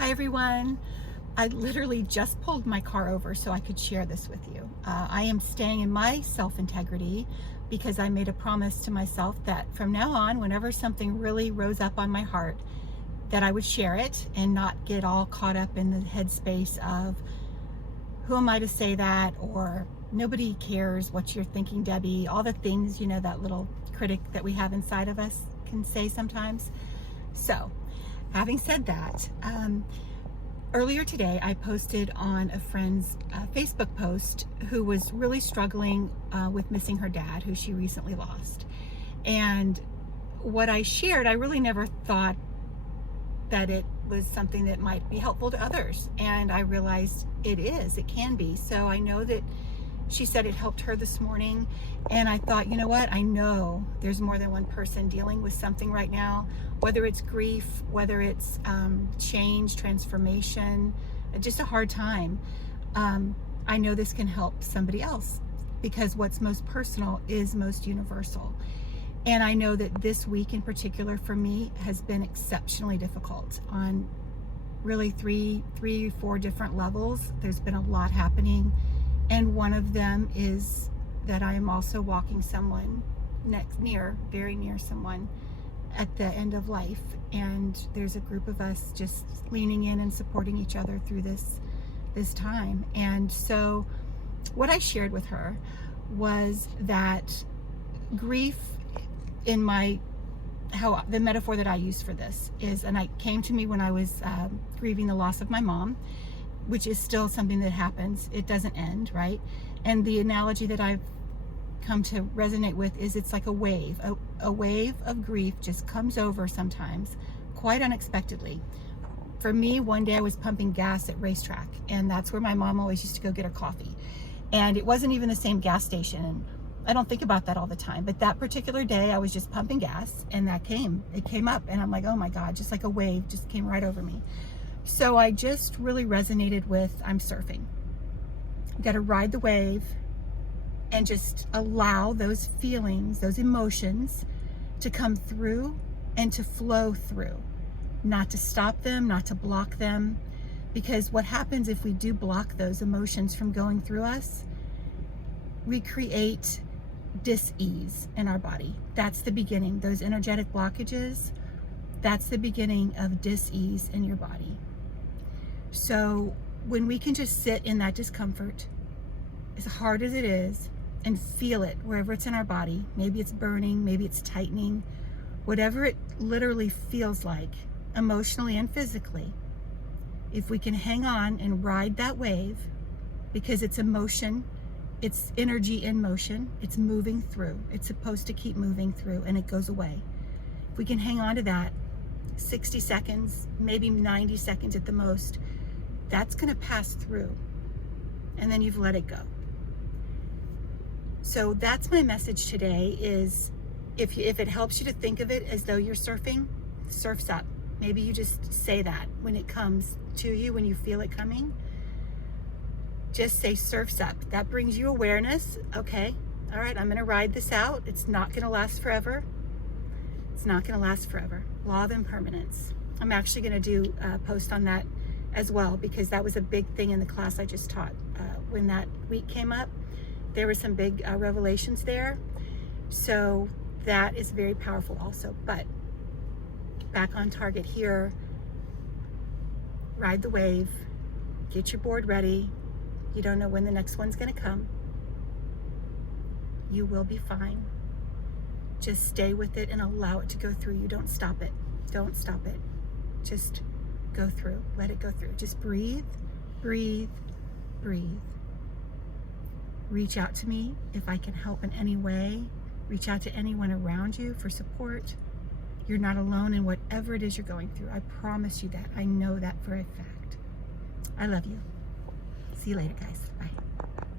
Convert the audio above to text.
Hi everyone. I literally just pulled my car over so I could share this with you. I am staying in my self-integrity because I made a promise to myself that from now on, whenever something really rose up on my heart, that I would share it and not get all caught up in the headspace of who am I to say that, or nobody cares what you're thinking, Debbie, all the things, that little critic that we have inside of us can say sometimes. So having said that, earlier today I posted on a friend's Facebook post who was really struggling with missing her dad, who she recently lost. And what I shared, I really never thought that it was something that might be helpful to others. And I realized it can be. So I know that she said it helped her this morning. And I thought, you know what? I know there's more than one person dealing with something right now, whether it's grief, whether it's change, transformation, just a hard time. I know this can help somebody else because what's most personal is most universal. And I know that this week in particular for me has been exceptionally difficult on really three, 4 different levels. There's been a lot happening. And one of them is that I am also walking someone very near someone at the end of life. And there's a group of us just leaning in and supporting each other through this time. And so what I shared with her was that grief in the metaphor that I use for this is, and it came to me when I was grieving the loss of my mom, which is still something that happens. It doesn't end, right? And the analogy that I've come to resonate with is it's like a wave. A wave of grief just comes over sometimes, quite unexpectedly. For me, one day I was pumping gas at Racetrack, and that's where my mom always used to go get her coffee. And it wasn't even the same gas station. And I don't think about that all the time, but that particular day I was just pumping gas, and it came up, and I'm like, oh my God, just like a wave just came right over me. So I just really resonated with, I'm surfing. You got to ride the wave and just allow those feelings, those emotions to come through and to flow through, not to stop them, not to block them. Because what happens if we do block those emotions from going through us, we create dis-ease in our body. That's the beginning. Those energetic blockages, that's the beginning of dis-ease in your body. So when we can just sit in that discomfort, as hard as it is, and feel it wherever it's in our body, maybe it's burning, maybe it's tightening, whatever it literally feels like, emotionally and physically, if we can hang on and ride that wave, because it's emotion, it's energy in motion, it's moving through, it's supposed to keep moving through, and it goes away. If we can hang on to that 60 seconds, maybe 90 seconds at the most, that's going to pass through, and then you've let it go. So that's my message today is if it helps you to think of it as though you're surfing, surf's up. Maybe you just say that when it comes to you, when you feel it coming. Just say surf's up. That brings you awareness. Okay, all right, I'm going to ride this out. It's not going to last forever. It's not going to last forever. Law of impermanence. I'm actually going to do a post on that as well, because that was a big thing in the class I just taught. When that week came up, there were some big revelations there. So that is very powerful also. But back on target here, ride the wave, get your board ready. You don't know when the next one's going to come. You will be fine. Just stay with it and allow it to go through you. Don't stop it. Don't stop it. Just go through. Let it go through. Just breathe, breathe, breathe. Reach out to me if I can help in any way. Reach out to anyone around you for support. You're not alone in whatever it is you're going through. I promise you that. I know that for a fact. I love you. See you later, guys. Bye.